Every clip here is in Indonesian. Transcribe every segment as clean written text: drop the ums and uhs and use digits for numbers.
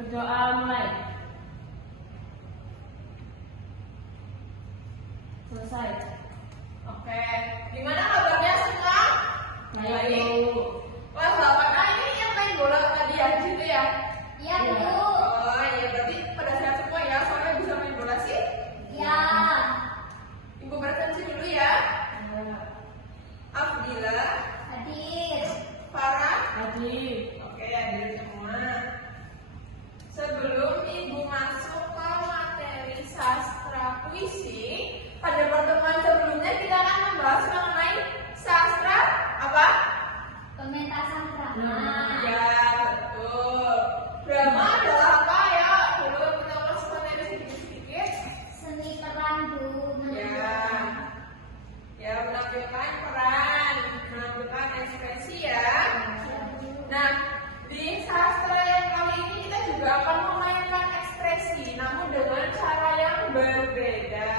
Berdoa mulai. Selesai. Oke, gimana kabarnya semua? Baik. Kelas 8A ini yang main bola tadi ya, di situ ya? Iya, Bu. Oh iya, berarti pada sehat semua ya, soalnya bisa main bola sih. Iya. Ibu berkensi dulu ya. Afdila, Hadir. Farah. Hadir. Oke, hadir semua. Sebelum Ibu masuk ke materi sastra puisi, pada pertemuan sebelumnya kita akan membahas mengenai sastra apa? Pementasan drama. Ya, betul. Drama adalah apa ya? Coba kita ulas materi sedikit-sedikit. Seni peran, Bu. Ya, menampilkan peran, menampilkan ekspresi ya. Nah, di sastra yang kali ini kita juga akan memainkan ekspresi, namun dengan cara yang berbeda.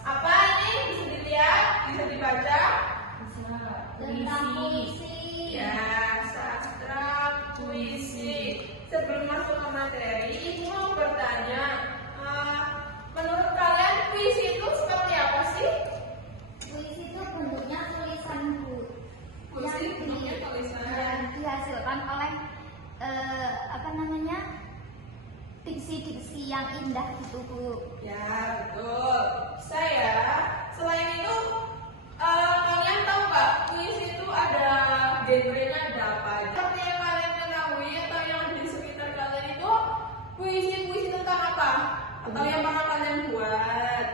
Apa ini? Bisa dilihat, bisa dibaca. Bisa. Tentang Puisi. puisi. Ya, sastra puisi. Sebelum masuk ke materi, Ibu mau bertanya, menurut kalian puisi itu seperti apa sih? Puisi itu bentuknya tulisan, Bu. Puisi Yang bentuknya tulisan. yang dihasilkan oleh diksi-diksi yang indah gitu, Bu. Ya, betul. Saya, selain itu, kalian tahu nggak puisi itu ada genrenya ada apa aja? Seperti yang kalian ketahui atau yang di sekitar kalian itu puisi tentang apa? Atau yang pernah kalian buat?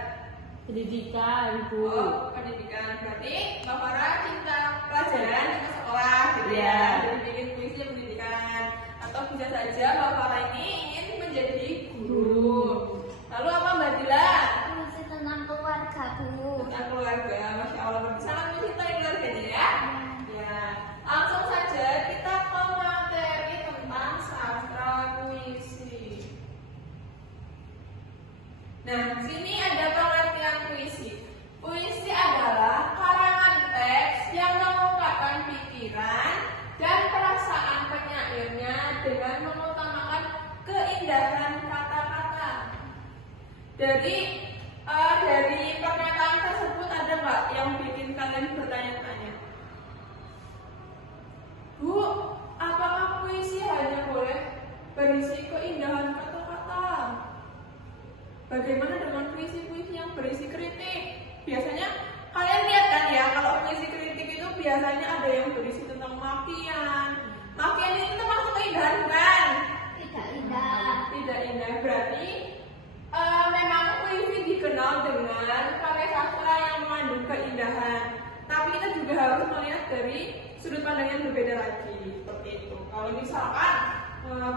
Pendidikan, Ibu. Oh, pendidikan. Berarti Mbak Farah cinta pelajaran, cinta sekolah gitu ya. Iya. Jadi bikin puisi pendidikan. Atau bisa saja Mbak Farah ini ingin menjadi guru. Lalu apa Mbak Dila? Puisi tentang keluarga, Bu. Tentang keluarga, Masya Allah, sangat mencintai keluarganya ya. Ya, langsung saja kita ke materi tentang sastra puisi. Nah, sini ada pengertian puisi. Puisi adalah karangan teks yang mengungkapkan pikiran dan perasaan penyairnya dengan mengutamakan keindahan kata-kata. Dari pernyataan tersebut ada nggak yang bikin kalian bertanya-tanya? Bu, apakah puisi hanya boleh berisi keindahan kata-kata? Bagaimana dengan puisi-puisi yang berisi kritik? Biasanya kalian lihat kan ya, kalau puisi kritik itu biasanya ada yang berisi tentang makian. Makian itu termasuk keindahan kan? Tidak indah. Tidak indah, berarti memang puisi dikenal dengan karya sastra yang mengandung keindahan. Tapi kita juga harus melihat dari sudut pandang yang berbeda lagi, seperti itu. Kalau misalkan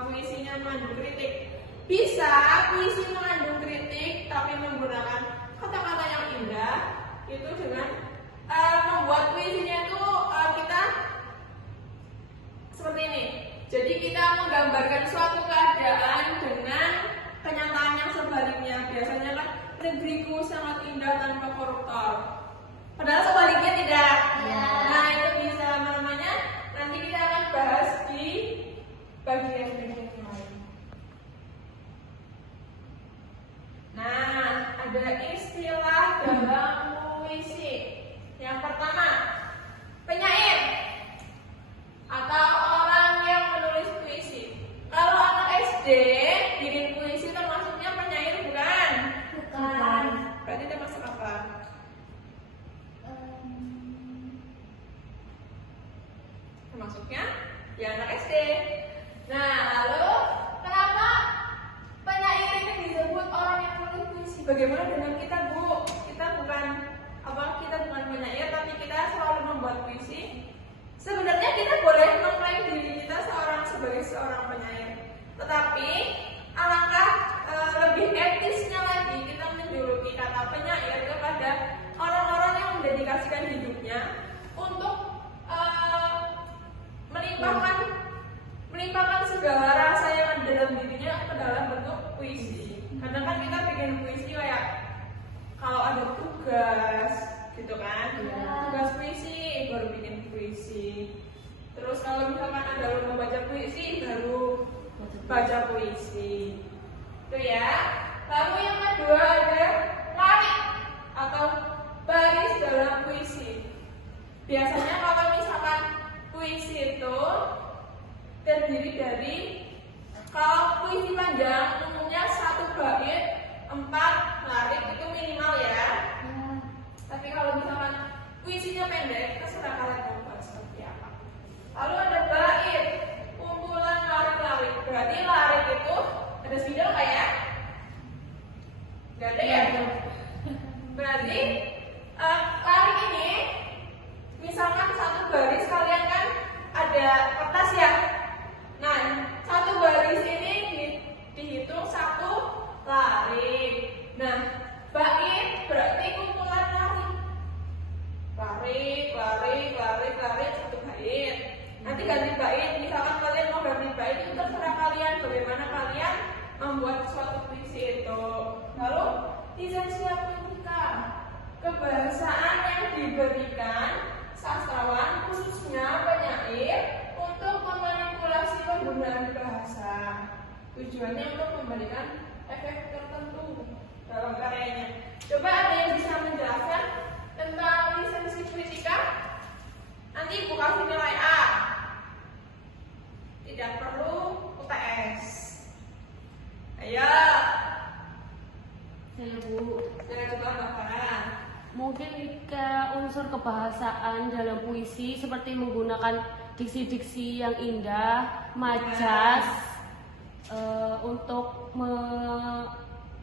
puisinya mengandung kritik, bisa puisi mengandung kritik tapi menggunakan kata-kata yang indah, itu dengan membuat puisinya itu kita seperti ini. Jadi kita menggambarkan suatu keadaan dengan kenyataan yang sebaliknya. Biasanya kan negeriku sangat indah tanpa koruptor. Padahal sebaliknya tidak. Ya. Nah, itu bisa namanya. Nanti kita akan bahas di bagian berikutnya. Nah, ada istilah dalam puisi. Yang pertama, penyair atau orang yang menulis puisi. Kalau anak SD bikin puisi termasuknya penyair bukan? Bukan. Berarti termasuk apa? Termasuknya ya anak SD. Nah, lalu kenapa penyair ini disebut orang yang menulis puisi? Bagaimana dengan kita, Bu? Kita bukan penyair, tapi kita selalu membuat puisi. Sebenarnya kita boleh mengklaim diri kita sebagai seorang penyair, tetapi alangkah lebih etisnya lagi kita menjuluki kata penyair kepada orang-orang yang mendedikasikan hidupnya untuk melimpahkan segala rasa yang ada dalam dirinya ke dalam bentuk puisi. Karena kan kita bikin puisi kayak kalau ada tugas gitu kan, tugas puisi baru bikin puisi. Terus kalau misalkan ada lomba baca puisi baru baca puisi. Itu ya. Lalu yang kedua ada larik atau baris dalam puisi. Biasanya kalau misalkan puisi itu terdiri dari, kalau puisi panjang umumnya 1 bait 4 larik itu minimal ya. Tapi kalau misalkan puisinya pendek, terserah kalian mau bahas seperti apa. Lalu ada bait, kumpulan larik-larik. Berarti larik itu ada spidol nggak ya? Nggak ada ya? Berarti larik ini, misalkan 1 baris kalian kan ada kertas ya. Nah, 1 baris ini dihitung 1 larik. Nah, bait berarti kumpulan larik. Larik 1 bait. Nanti ganti bait, misalkan kalian mau ganti bait itu terserah kalian bagaimana kalian membuat suatu puisi itu. Lalu lisensia poetika, kebahasaan yang diberikan sastrawan khususnya penyair untuk memanipulasi penggunaan bahasa. Tujuannya untuk memberikan efek tertentu dalam karyanya. Coba ada yang bisa menjelaskan tentang lisensi poetika? Nanti ibu kasih nilai A. Tidak perlu UTS. Ayo. Saya Bu. Saya coba Mbak Farah. Mungkin ke unsur kebahasaan dalam puisi seperti menggunakan diksi-diksi yang indah, majas, untuk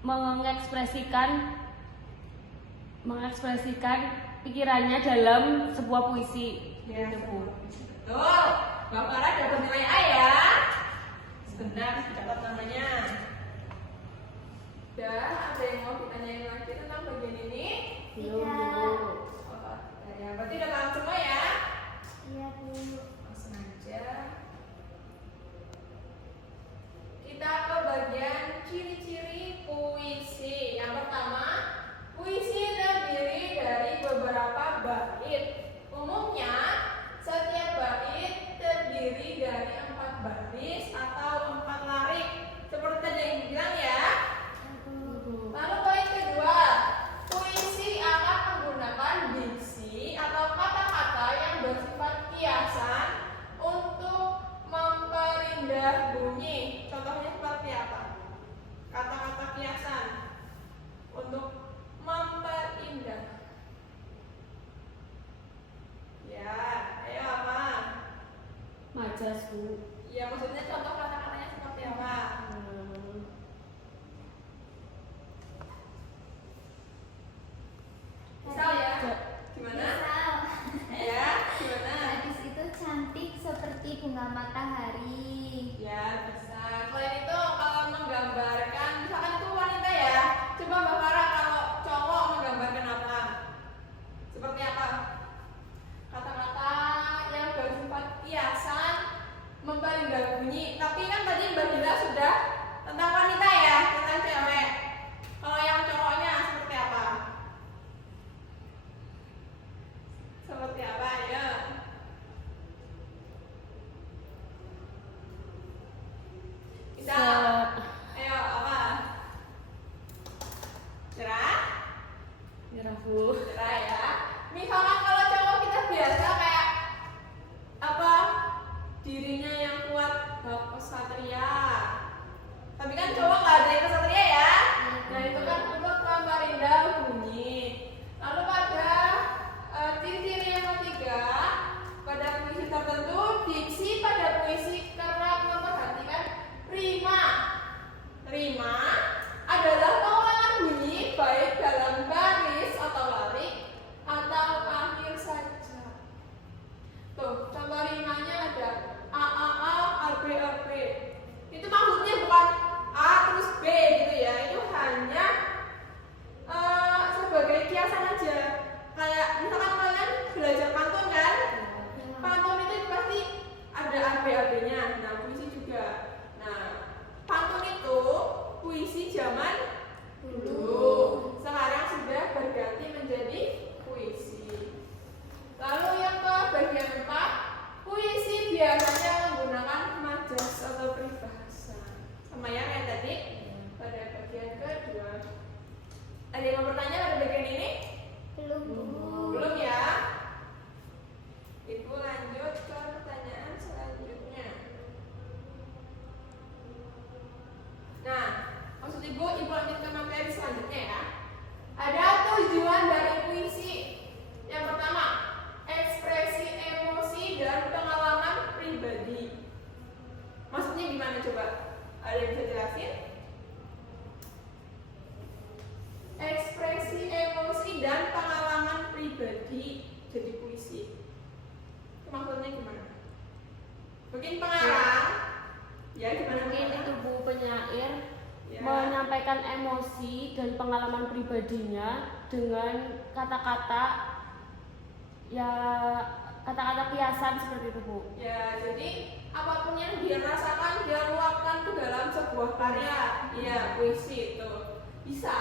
mengekspresikan pikirannya dalam sebuah puisi. Ya, Gitu, Bu. betul. Mbak Farah dapat nilai A ya. Sebentar, dapat namanya. Udah, ada yang mau ditanyain lagi tentang bagian ini? Belum, Tidak. Bu. Oh, ya, berarti udah paham semua ya? Iya, Bu. Langsung aja. Kita ke bagian ciri-ciri puisi. Yang pertama, puisi terdiri dari beberapa bait. Umumnya, setiap bait terdiri dari 4 baris atau 4 larik. Seperti tadi yang bilang ya. Lalu bait kedua, puisi akan menggunakan diksi atau kata-kata yang bersifat kiasan untuk memperindah bunyi. Contohnya seperti apa? Kata-kata kiasan untuk memperindah. Ya, ayo apa? Majas, Bu. Ya, maksudnya contoh kata-katanya seperti apa? Misal ya, gimana? Misal, Ya, gimana? gadis itu cantik seperti bunga matahari. Ya, bisa. Selain itu, kalau menggambarkan, misalkan itu wanita ya, coba Mbak Farah kalau cowok menggambarkan apa? Seperti apa? Kata-kata yang bersifat kiasan, memperindah bunyi. Tapi kan tadi Mbak Dila sudah tentang wanita ya, tentang cewek. Kalau yang cowoknya seperti apa? Seperti apa ya? Bisa. Ayo apa? Cerah? Nyerah, Bu. Cerah ya. Misalkan kalau cowok kita biasa kayak apa? Dirinya yang kuat, bak kesatria. Tapi kan cowok nggak ada yang kesatria ya. Nah itu kan untuk memperindah bunyi. Lalu pada ciri-ciri yang ketiga, pada puisi tertentu, diksi pada puisi kerap memperhatikan rima. Rima adalah pengulangan bunyi baik dalam baris atau larik atau akhir saja. Tuh, contoh rimanya ada A A A B A B. Itu maksudnya bukan A terus B gitu ya. Itu hanya sebagai kiasan aja. Kayak misalkan kalian belajar pantun kan? Pantun itu pasti ada AB-AB-nya. Nah, puisi juga. Nah, pantun itu puisi zaman dulu. Sekarang sudah berganti menjadi puisi. Lalu yang ke bagian 4, puisi biasanya menggunakan majas atau peribahasa. selanjutnya ya. Ada tujuan dari puisi. Yang pertama, ekspresi emosi dan pengalaman pribadi. Maksudnya gimana coba? Ada yang bisa jelasin? Ekspresi emosi dan pengalaman pribadi jadi puisi. Itu maksudnya gimana? Mungkin pengarang, ya gimana? Mungkin itu Bu penyair Ya. menyampaikan emosi dan pengalaman pribadinya dengan kata-kata ya kata-kata kiasan seperti itu Bu. Ya, jadi apapun yang dia rasakan dia luapkan ke dalam sebuah karya. Iya, puisi itu bisa.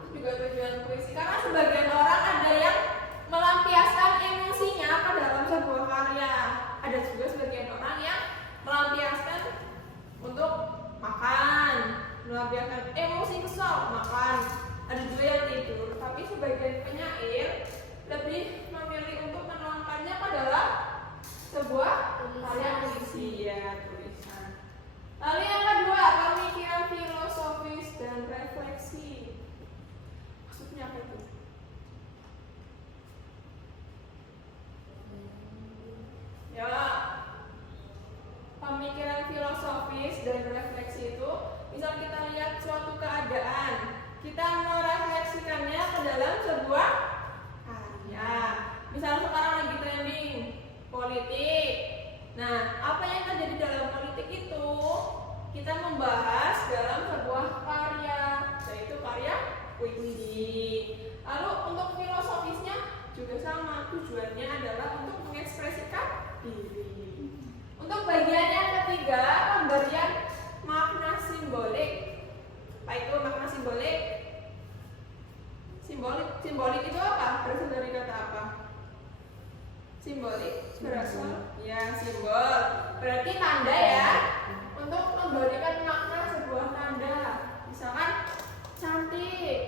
Itu juga tujuan puisi. Karena sebagian orang ada yang melampiaskan emosinya ke dalam sebuah karya. Ada juga sebagian orang yang melampiaskan untuk makan, melampiaskan emosi kesal makan. Ada juga yang tidur. Tapi sebagian penyair lebih memilih untuk menuangkannya ke dalam sebuah karya puisi, ya tulisan. Lalu yang kedua, pemikiran filosofis dan refleksi. Maksudnya apa itu? Ya, pemikiran filosofis dan refleksi itu misal kita lihat suatu keadaan, kita merefleksikannya ke dalam sebuah karya. Misal sekarang lagi trending politik. Nah, apa yang terjadi dalam politik itu kita membahas dalam sebuah karya, yaitu karya puisi. Lalu untuk filosofisnya juga sama, tujuannya adalah untuk mengekspresikan diri. Untuk bagian yang ketiga, pemberian makna simbolik. Apa itu makna simbolik? Simbolik itu apa? Berasal dari kata apa? Simbolik berasal ya simbol. Berarti tanda ya. Untuk memberikan makna sebuah tanda. Misalkan cantik.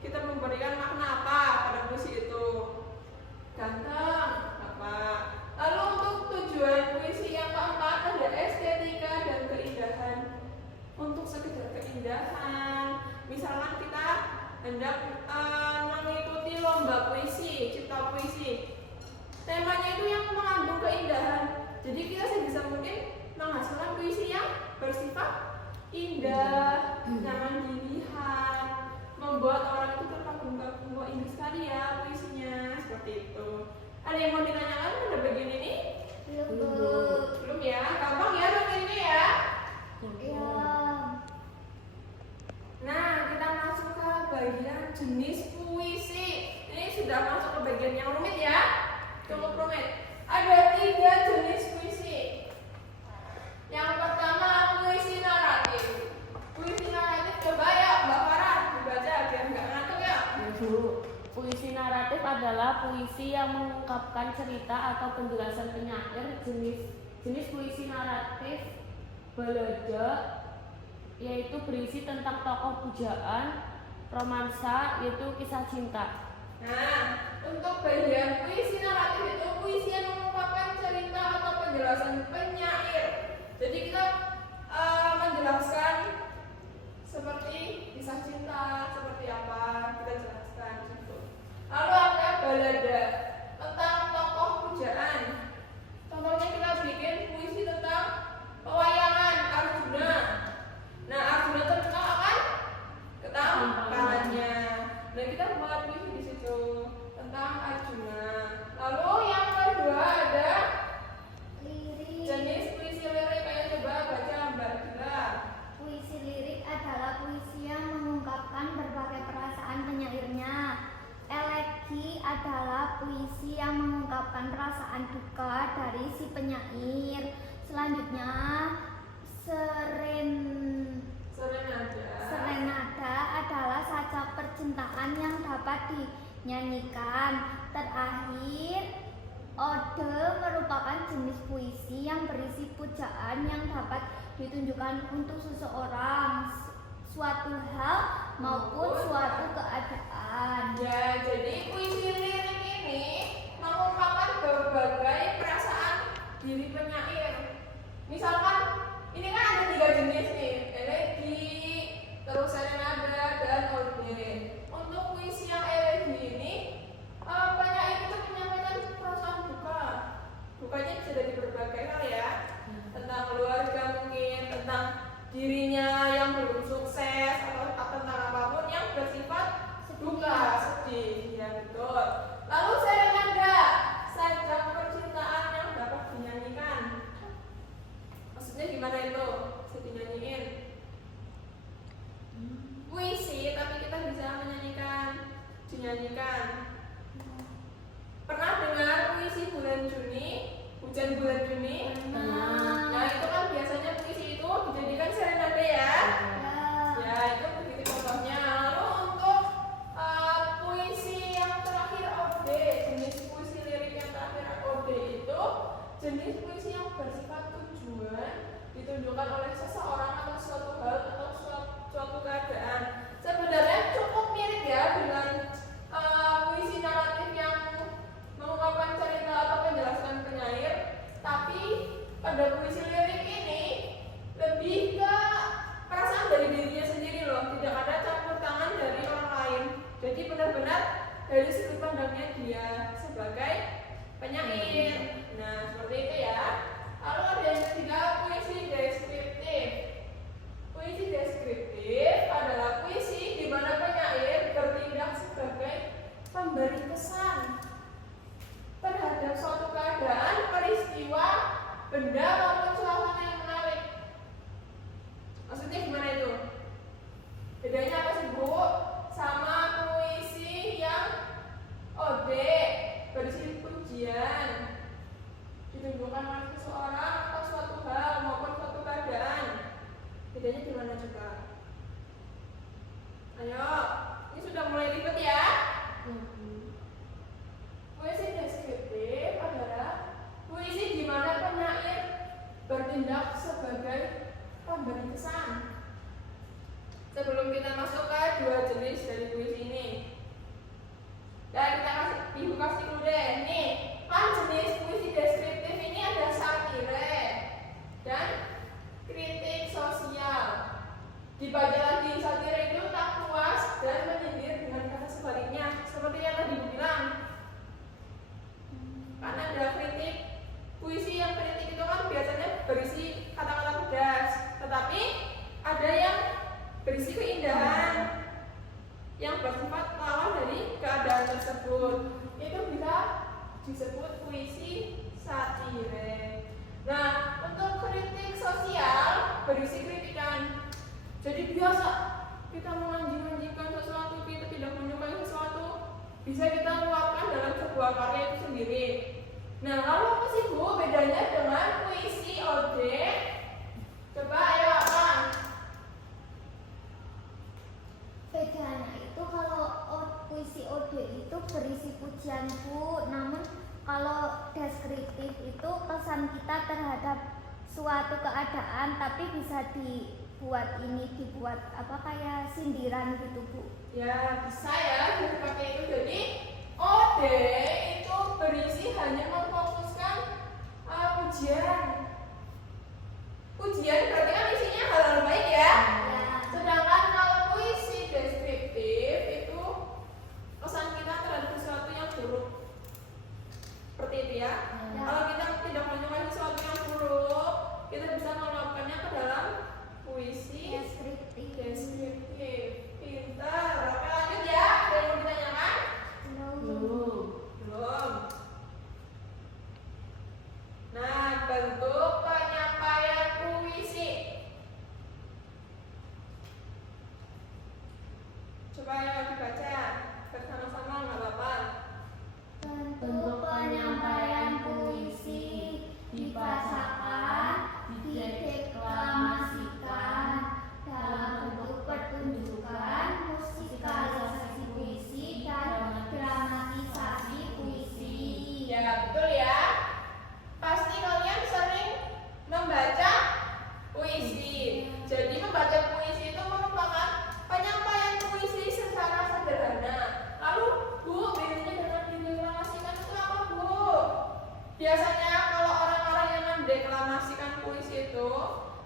Kita memberikan makna apa pada puisi itu? Ganteng apa? Lalu untuk tujuan puisi yang keempat ada estetika dan keindahan. Untuk sekedar keindahan, misalkan kita hendak mengikuti lomba puisi, cipta puisi. Temanya itu yang mengandung keindahan. Jadi kita sebisa mungkin menghasilkan puisi yang bersifat indah, nyaman dilihat, membuat orang itu terkagum-kagum. Wah, indah sekali ya puisinya, seperti itu. Ada yang mau ditanyakan pada bagian ini? Belum ya, gampang ya bagian ini ya. Nah, kita masuk ke bagian jenis puisi. Ini sudah masuk ke bagian yang rumit ya. Cukup rumit. Ada 3 jenis puisi. Yang pertama puisi naratif. Puisi naratif coba ya Mbak Farah dibaca biar nggak ngantuk ya. Puisi naratif adalah puisi yang mengungkapkan cerita atau penjelasan penyair. Jenis puisi naratif balada yaitu berisi tentang tokoh pujaan, romansa, yaitu kisah cinta. Nah, untuk bagian puisi naratif itu puisi yang mengungkapkan cerita atau penjelasan penyair. Jadi kita menjelaskan seperti kisah cinta, seperti apa kita jelaskan gitu. Lalu ada balada tentang tokoh pujaan. Contohnya kita bikin puisi tentang pewayangan Arjuna. Nah, Arjuna terkenal akan ketampahannya. Nah, kita buat puisi di situ tentang Arjuna. Lalu yang kedua ada jenis puisi lirik. Ayo coba baca Mbak Dila. Puisi lirik adalah puisi yang mengungkapkan berbagai perasaan penyairnya. Elegi adalah puisi yang mengungkapkan perasaan duka dari si penyair. Selanjutnya serenada adalah sajak percintaan yang dapat dinyanyikan. Terakhir, ode merupakan jenis puisi yang berisi pujaan yang dapat ditunjukkan untuk seseorang, suatu hal maupun suatu keadaan. Ya, jadi puisi lirik ini mengungkapkan berbagai perasaan diri penyair. Misalkan ini kan ada 3 jenis nih, elegi, terus serenada dan ode. dirinya yang belum sukses atau tentang apapun yang bersifat duka, sedih, ya betul. Lalu serenada, sajak percintaan yang dapat dinyanyikan. Maksudnya gimana itu? Bisa dinyanyiin? Puisi, tapi kita bisa dinyanyikan. Pernah dengar puisi bulan Juni? Hujan bulan Juni? Nah itu kan biasanya puisi itu dijadikan serenade ya. Ya itu begitu contohnya. Lalu untuk puisi yang terakhir ode, jenis puisi lirik yang terakhir ode itu jenis puisi yang bersifat tujuan, ditunjukkan oleh seseorang atau suatu hal atau suatu keadaan. Sebenarnya cukup mirip ya dengan puisi naratif yang mengungkapkan cerita atau menjelaskan penyair, tapi pada puisi lirik ini lebih ke perasaan dari dirinya sendiri loh, tidak ada campur tangan dari orang lain. Jadi benar-benar dari sudut pandangnya dia sebagai penyair. Nah seperti itu ya. Lalu ada yang ketiga, puisi deskriptif. Puisi deskriptif adalah puisi di mana penyair bertindak sebagai pemberi kesan terhadap suatu keadaan, peristiwa, benda maupun suasana yang menarik. Maksudnya gimana itu? Bedanya apa sih Bu? Sama puisi yang ode, berisi pujian, ditunjukkan oleh seseorang atau suatu hal maupun suatu keadaan. Bedanya gimana coba? Ayo, ini sudah mulai ribet ya. Puisi deskriptif adalah puisi di mana penyair bertindak sebagai pemberi kesan. Sebelum kita masuk ke dua jenis dari puisi ini, dan kita ibu kasih dulu deh. Nih, kan jenis puisi deskriptif ini ada satire dan kritik sosial. Dibaca lagi, satire itu tak puas dan menyindir dengan kata sebaliknya, seperti yang tadi ibu bilang. Karena ada kritik, puisi yang kritik itu kan biasanya berisi kata-kata pedas, tetapi ada yang berisi keindahan yang bersifat lawan dari keadaan tersebut. Itu bisa disebut puisi satire. Nah, untuk kritik sosial berisi kritikan. Jadi biasa kita menganjing-anjingkan sesuatu, kita tidak menyukai sesuatu, bisa kita luapkan dalam sebuah karya itu sendiri. Nah, lalu apa sih Bu bedanya dengan puisi ode? Coba ayo apa? Bedanya itu kalau puisi ode itu berisi pujian Bu, namun kalau deskriptif itu pesan kita terhadap suatu keadaan, tapi bisa dibuat apa kayak sindiran gitu Bu. Ya bisa ya dipakai itu. Jadi ode itu berisi hanya memfokuskan pujian. Pujian berarti kan isinya hal-hal baik ya. Sedangkan kalau puisi deskriptif itu pesan kita terhadap sesuatu yang buruk. Seperti itu ya. Kalau kita tidak menyukai sesuatu yang buruk, kita bisa meluapkannya ke dalam puisi deskriptif. Pintar. Oke lanjut ya. Ada yang mau ditanyakan? Belum. Nah, bentuk penyampaian puisi. Coba ya dibaca bersama-sama, nggak apa-apa. Bentuk penyampaian puisi dibacakan, dideklamasikan dalam bentuk pertunjukan, musikalisasi puisi, dan dramatisasi puisi. Ya betul ya. Pasti kalian sering membaca puisi. Jadi membaca puisi itu merupakan penyampaian puisi secara sederhana. Lalu Bu, bedanya dengan dideklamasikan itu apa Bu? Biasanya kalau orang-orang yang mendeklamasikan puisi itu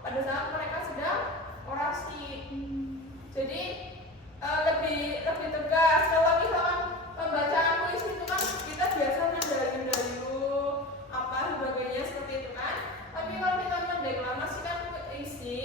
pada saat mereka sedang orasi. Jadi lebih tegas. Kalau misalkan pembacaan puisi itu kan kita biasa mendayu-dayu apa sebagainya seperti itu kan. Tapi kalau kita mendeklamasikan puisi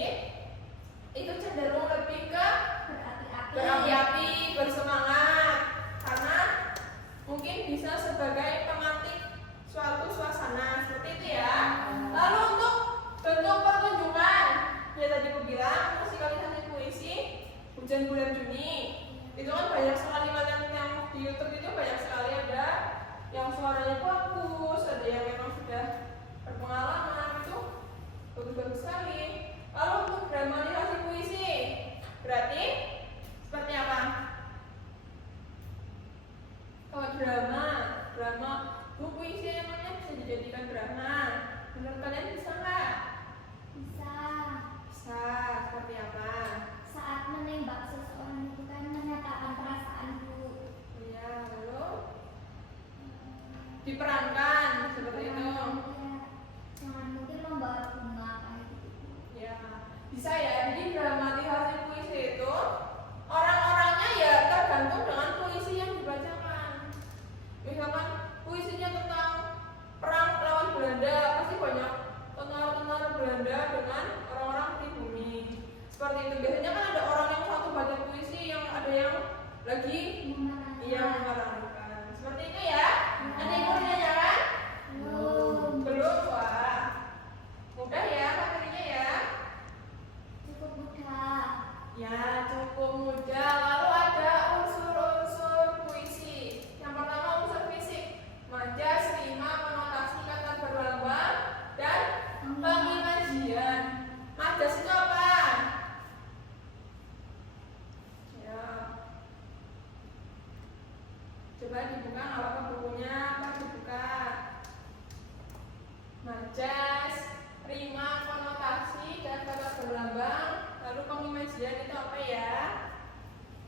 penyajian itu apa ya?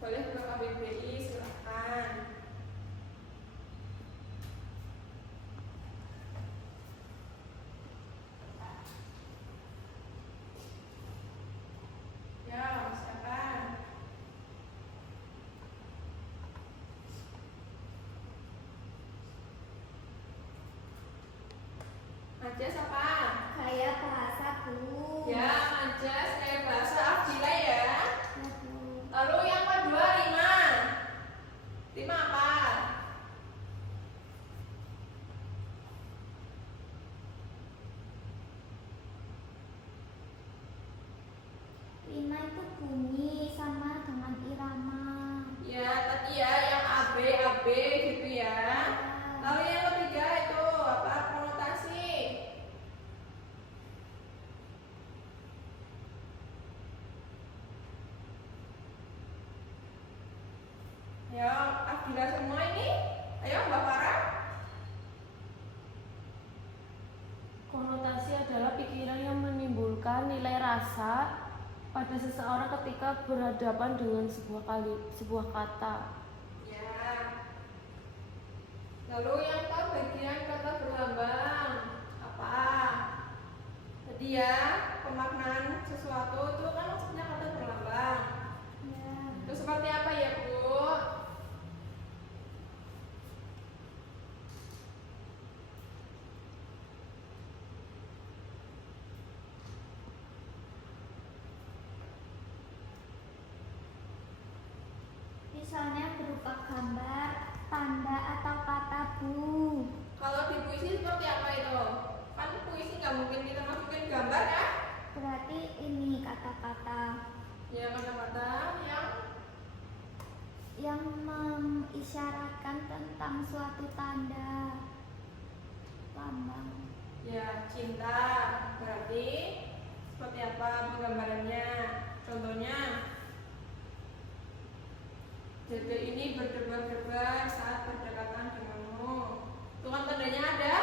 Boleh buka KBBI, silakan. Ya, silakan. Majas apa? Gaya bahasa, Bu. Ya, Majas kayak bahasa Abdila ya. Ya, Bu. Lalu yang kedua Rima. Rima apa? Rima itu bunyi sama dengan irama. Ya, tadi ya yang AB AB gitu ya. Lalu yang ketiga itu apa? Konotasi. Ya, Abdillah semua ini. Ayo Mbak Farah. Konotasi adalah pikiran yang menimbulkan nilai rasa pada seseorang ketika berhadapan dengan sebuah kata. Ya. Lalu yang bagian kata berlambang apa? Tadi ya, pemaknaan sesuatu itu kan maksudnya kata berlambang. Ya. Itu seperti apa ya, Bu? Misalnya berupa gambar, tanda atau kata, Bu. Kalau di puisi seperti apa itu? Kan puisi nggak mungkin kita masukin gambar ya? Berarti ini kata-kata Ya, kata-kata yang mengisyaratkan tentang suatu tanda, lambang. ya cinta. Berarti seperti apa penggambarannya? Contohnya, jaga ini berdebar-debar saat berdekatan denganmu. Itu kan tandanya ada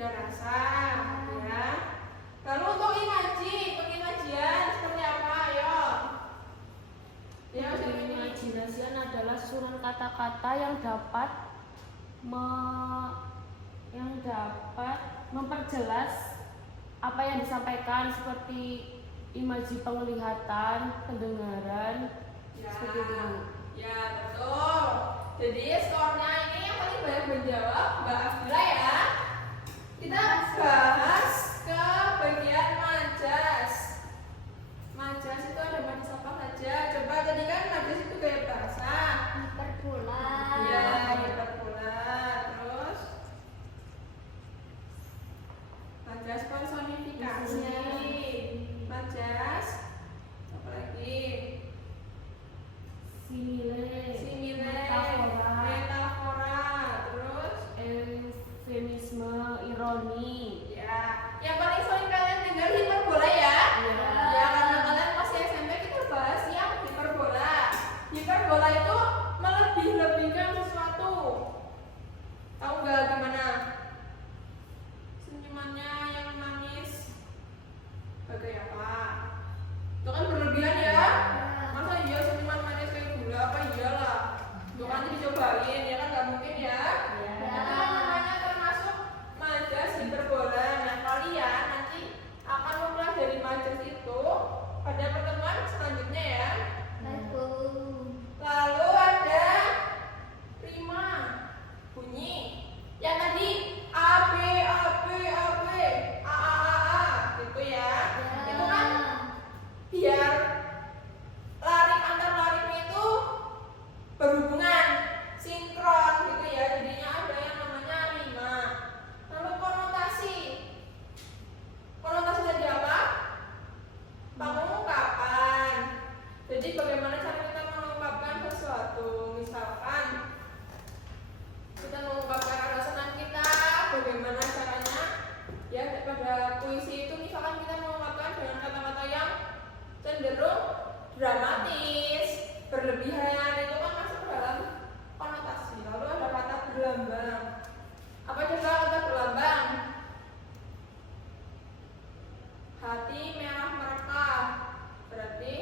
rasa, ya. Lalu untuk pengimajian seperti apa? Ayo. Ya, Imajinasian adalah susunan kata-kata yang dapat memperjelas apa yang disampaikan, seperti imaji penglihatan, pendengaran, ya, seperti itu. ya betul. Jadi skornya ini yang paling banyak menjawab Mbak Abdillah ya. Kita bahas ke bagian majas. Majas itu ada majas apa saja? Coba tadi kan majas itu gaya bahasa. Hiperbola. Ya, hiperbola. Terus majas personifikasi. Majas apa lagi? Simile, metafora, terus Eufemisme, ironi. ya, yang paling sering kalian dengar hiperbola ya. Ya. Ya, karena kalian masih SMP kita bahas yang hiperbola. Hiperbola itu melebih-lebihkan sesuatu. Tahu nggak gimana? Senyumannya yang manis bagai apa? Itu kan berlebihan ya. Masa iya senyuman manis kayak gula apa iyalah. Itu kan dicobain ya kan nggak mungkin ya. Ya. Itu kan namanya termasuk majas hiperbola. Nah kalian nanti akan mempelajari majas itu pada pertemuan selanjutnya ya. Baik, Bu. Lalu ada rima bunyi yang tadi A B A B A B A A A A gitu ya. Itu kan biar antar lariknya itu berhubungan sinkron gitu ya, jadinya ada yang namanya rima. Lalu konotasi tadi apa? Pengungkapan. Jadi bagaimana cara kita mengungkapkan sesuatu? Misalkan kita mengungkapkan rasa senang kita, bagaimana caranya? Ya pada puisi itu misalkan kita mengungkapkan dengan kata-kata yang cenderung dramatis, berlebihan, itu kan masuk dalam konotasi. Lalu ada kata berlambang. Apa coba kata berlambang? Hati merah merekah, berarti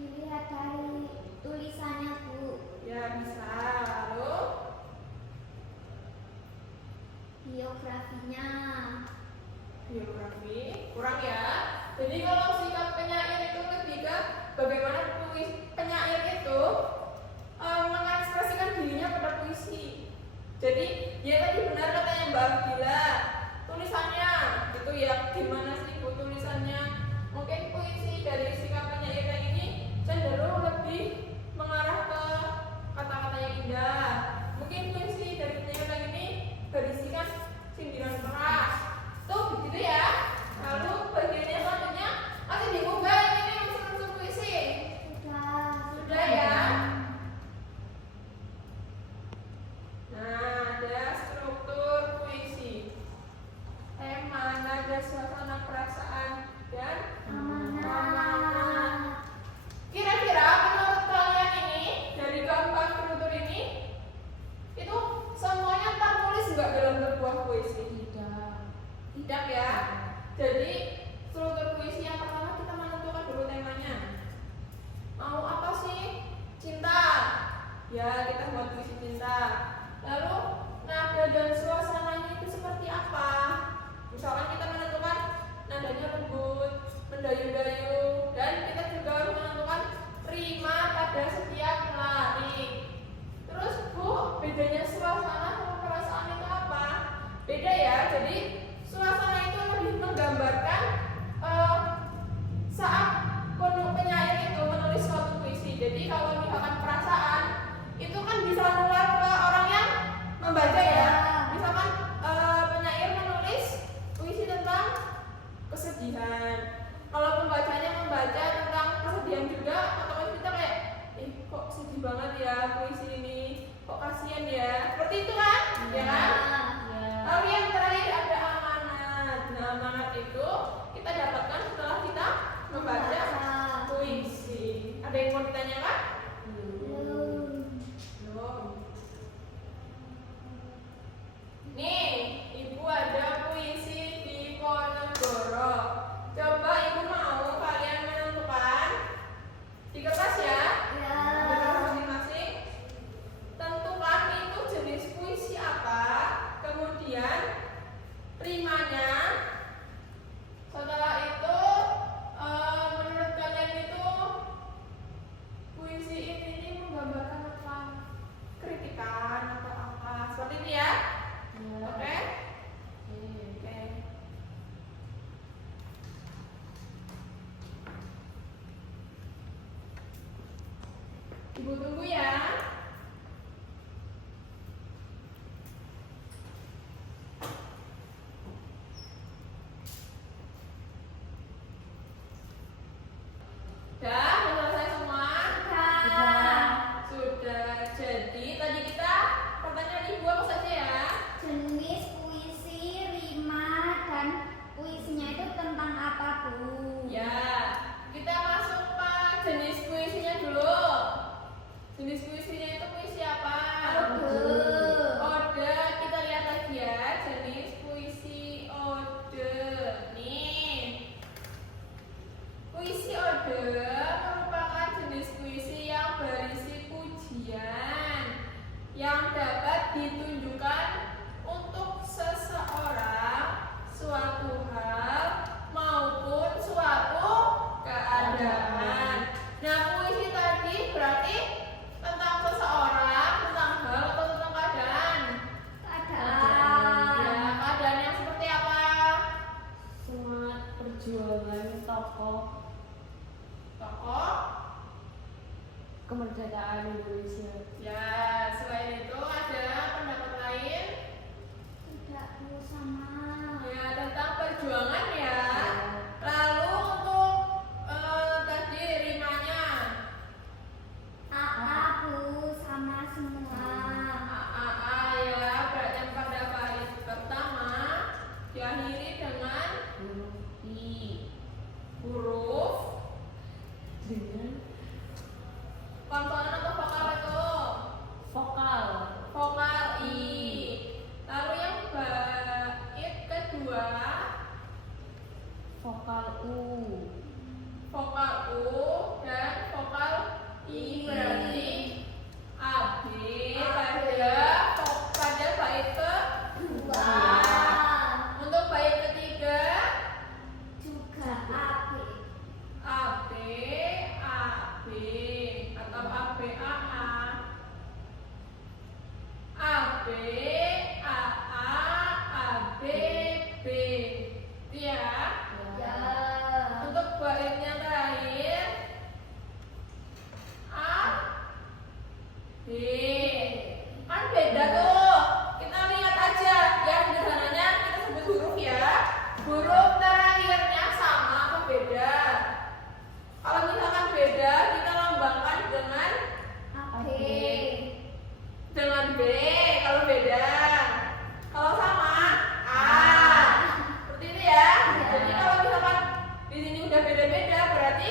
Dilihat dari tulisannya, Bu. Ya, bisa. Lalu Biografinya. biografi kurang ya. Jadi kalau sikap penyair itu lebih ke bagaimana penyair itu mengekspresikan dirinya pada puisi. Jadi ya tadi benar katanya Mbak Abdila, tulisannya itu ya gimana sih Bu tulisannya? Mungkin puisi dari sikap penyair yang ini cenderung lebih mengarah ke kata-kata yang indah. Mungkin puisi dari penyair yang ini berisikan sindiran keras. Tuh begitu ya. Lalu bagiannya selanjutnya masih bingung nggak yang ini unsur-unsur puisi? Sudah ya. Nah, ada struktur puisi, tema, nada, suasana, perasaan, dan amanat. Kira-kira menurut kalian ini dari keempat struktur ini itu semuanya tertulis nggak dalam sebuah puisi? Tidak ya. Jadi struktur puisi yang pertama kita menentukan dulu temanya. Mau apa sih? Cinta. Ya, kita buat puisi cinta. Lalu nada dan suasananya itu seperti apa? Misalkan kita menentukan nadanya lembut, mendayu-dayu, dan kita juga harus menentukan rima pada setiap lirik. Terus Bu, bedanya suasana sama perasaan itu apa? Beda ya. Jadi suasana itu lebih menggambarkan saat penyair itu menulis suatu puisi. Jadi kalau misalkan perasaan itu kan bisa nular ke orang yang membaca ya. Misalkan penyair menulis puisi tentang kesedihan. Kalau pembacanya membaca tentang kesedihan juga, otomatis kita kayak, kok sedih banget ya puisi ini, kok kasihan ya. Seperti itu kan? Ya kan? Lalu yang terakhir ada amanat. Nah, amanat itu kita dapatkan setelah kita membaca puisi. Ada yang mau ditanyakan? Belum. Nih, Ibu ada puisi di Ponegoro. Coba Ibu mau kalian menentukan di kertas ya? Ya. Di kertas masing-masing. Tentukan itu jenis puisi apa, kemudian rimanya. Setelah itu menurut kalian itu puisi ini menggambarkan apa? Kritikan atau apa? Seperti ini ya? Oke? Oke. Ibu tunggu ya. Sudah selesai semua? Sudah. Jadi tadi kita pertanyaan Ibu apa saja ya? Jenis puisi, rima, dan puisinya itu tentang apa, Bu? Ya, kita masuk ke jenis puisinya dulu. Jenis puisinya itu puisi apa? Ode. Kita lihat lagi ya, jenis puisi ode. Nih, puisi ode merupakan jenis puisi yang berisi pujian yang dapat ditunjukkan untuk seseorang, suatu hal, maupun suatu keadaan. Nah, puisi tadi berarti tentang seseorang, tentang hal, atau tentang keadaan? Ya, keadaan yang seperti apa? Semangat perjuangan tokoh kemerdekaan Indonesia. Ya, selain itu ada pendapat lain? Tidak, Bu, sama. Ya, tentang perjuangan ya. Lalu untuk tadi rimanya AA, Bu, sama semua. ya, berarti yang pada bait pertama diakhiri dengan Huruf I huruf dengan konsonan atau vokal itu? vokal. Vokal I. Lalu yang bait kedua A B B. Itu ya. Ya. Untuk baitnya terakhir A B. Kan beda tuh. Kita lihat aja ya, sederhananya kita sebut huruf ya. Huruf terakhirnya sama apa beda? Kalau misalkan beda, kita lambangkan dengan AB. B. Kalau beda, kalau sama A. Seperti itu ya. Jadi kalau misalkan di sini udah beda-beda, berarti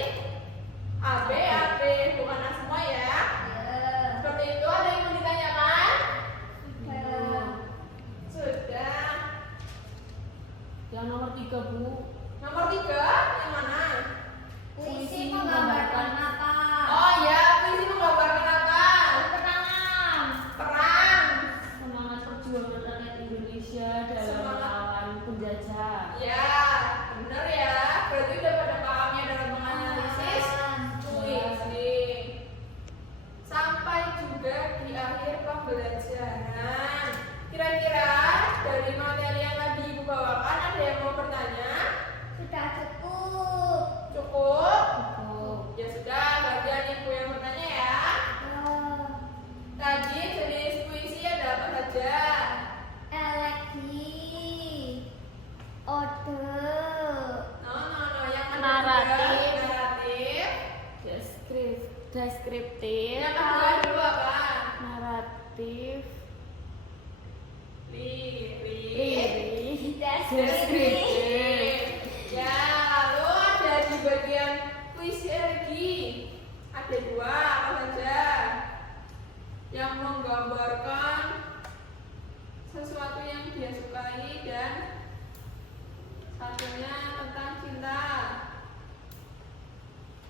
AB bukan A semua ya. Ya. Seperti itu. Ada yang mau ditanyakan? Ya. Sudah. Yang nomor 3 Bu. Nomor 3 yang mana? Puisi menggambarkan apa? Oh ya, puisi menggambarkan apa? Keterangan. Perang. Semangat perjuangan rakyat Indonesia dalam Semangat. melawan penjajah. Ya, benar ya. Berarti udah pada pahamnya dalam menganalisis puisi. Sampai juga di akhir pembelajaran. Kira-kira dari materi yang tadi Ibu bawakan ada yang mau bertanya? Sudah cukup. Cukup? Cukup. Ya sudah, berarti ada Ibu yang bertanya ya. Ya. Tadi jenis puisi ada apa saja? Elegi. Ode. No, yang mana? Naratif. Naratif. Deskriptif. Yang kedua dulu apa? Naratif. Lirik. Lirik. Deskriptif. Ya, lalu ada di bagian puisi elegi. Ada 2 apa saja? Yang menggambarkan sesuatu yang dia sukai dan satunya tentang cinta.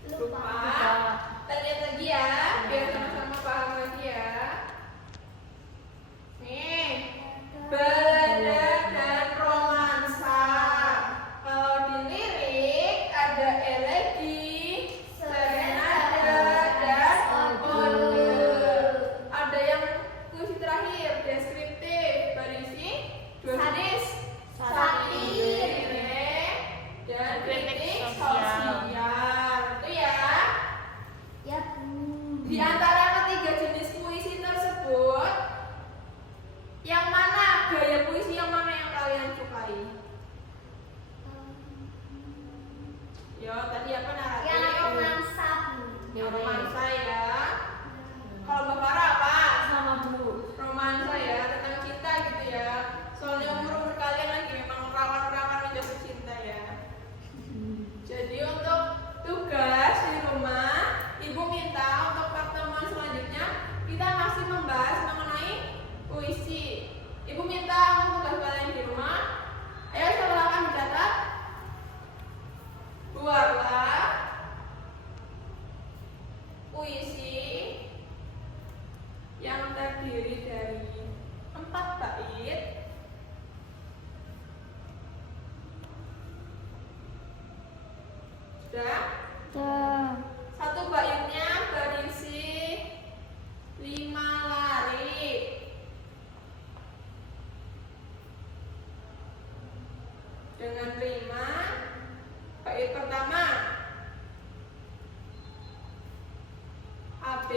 Lupa. Kita lihat lagi ya, biar sama-sama paham lagi ya. Nih, balada dan romansa. Kalau di lirik ada elegi, serenada, dan ode. Ada yang puisi terakhir, deskriptif, berisi 2 jenis, Satir. dan Kritik kritik sosial. sosial. Itu ya. Ya, Bu. Di antara ketiga jenis puisi tersebut, yang mana gaya puisi yang mana yang kalian sukai? Yo, tadi apa naratif? Yang romansa, Bu. Yang romansa ya. Kalau Mbak Farah apa? Sama Bu. Romansa ya, tentang cinta gitu ya. Soalnya umur kalian lagi memang rawan-rawan menjatuh cinta ya. Jadi untuk tugas di rumah, Ibu minta untuk pertemuan selanjutnya kita masih membahas mengenai puisi. Ibu minta untuk tugas kalian di rumah, ayo silakan dicatat. Buatlah puisi yang terdiri dari 4 bait. Sudah? Ya. Satu baitnya berisi 5 larik. Dengan rima, bait pertama AB.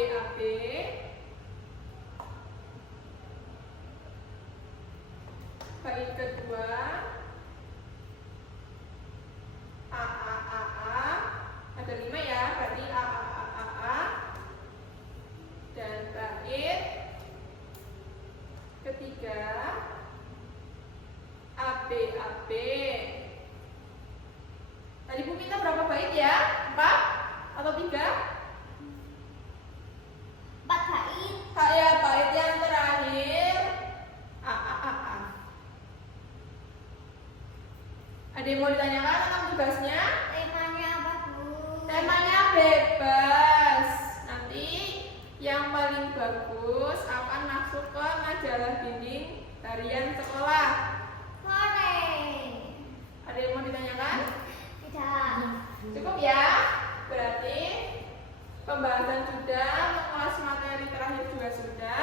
Bait kedua A. Ada 5 ya, berarti A. Dan bait ketiga AB. Tadi Bu minta berapa bait ya? 4 atau 3? 4 bait. Saya bait yang terakhir A. Ada yang mau ditanyakan tentang tugasnya? Temanya apa, Bu? Temanya bebas. Nanti yang paling bagus akan masuk ke majalah dinding harian sekolah. Sore. Ada yang mau ditanyakan? Tidak. Cukup ya? Berarti pembahasan sudah, kelas materi terakhir juga sudah.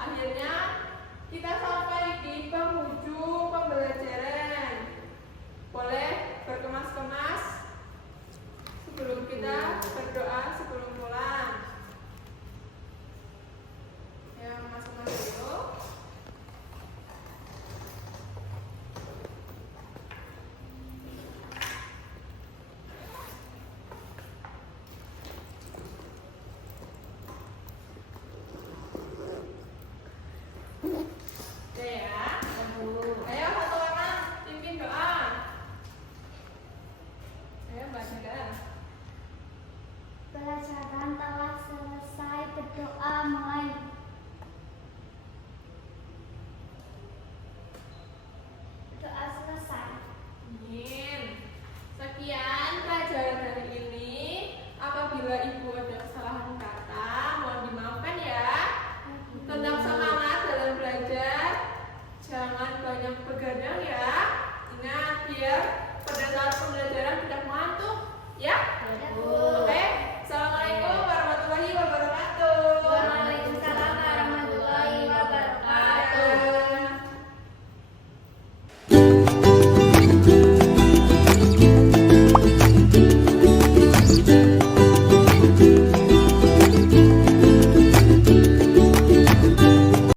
Akhirnya kita sampai di penghujung pembelajaran. Boleh berkemas-kemas sebelum kita berdoa.